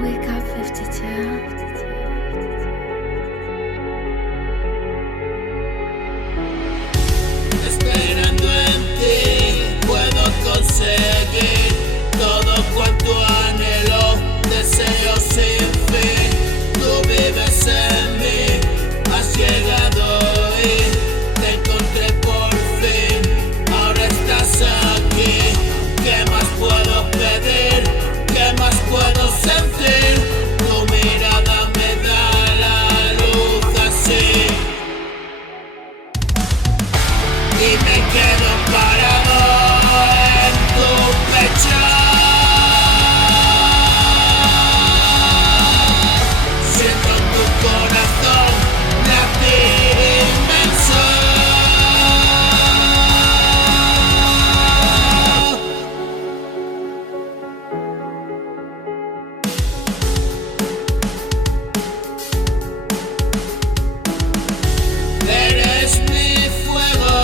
We got 52. Esperando en ti puedo conseguir todo cuanto anhelo, deseo sin fin. Tú vives en mí, has llegado y te encontré por fin. Ahora estás aquí, ¿qué más puedo pedir? ¿Qué más puedo sentir? Tu mirada me da la luz así y me quedo parado en tu pecho. Siento tu corazón latir inmenso. Eres mi fuego,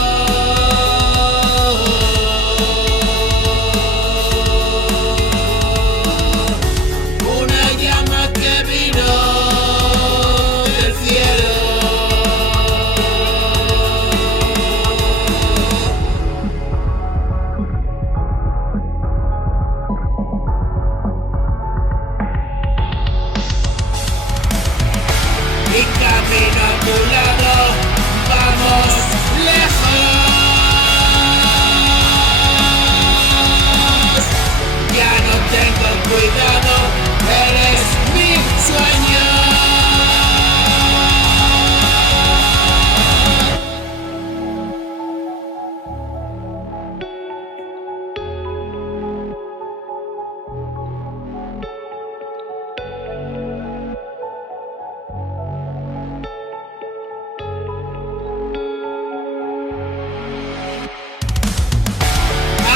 una llama que vino del cielo. Y camino a tu lado, vamos lejos. Ya no tengo cuidado, eres mi sueño.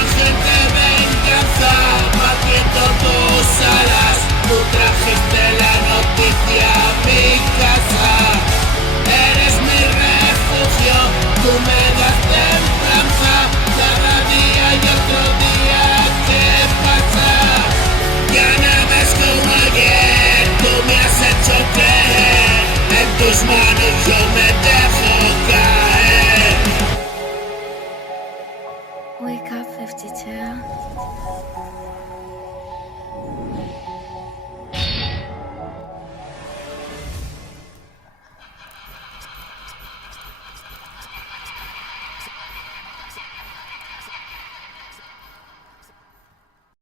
Ángel de venganza, batiendo tus alas, tú trajiste la noticia a mi casa. Eres mi refugio, tú me das templanza, cada día y otro día que pasa. Ya nada es como ayer, tú me has hecho creer, en tus manos yo me dejo.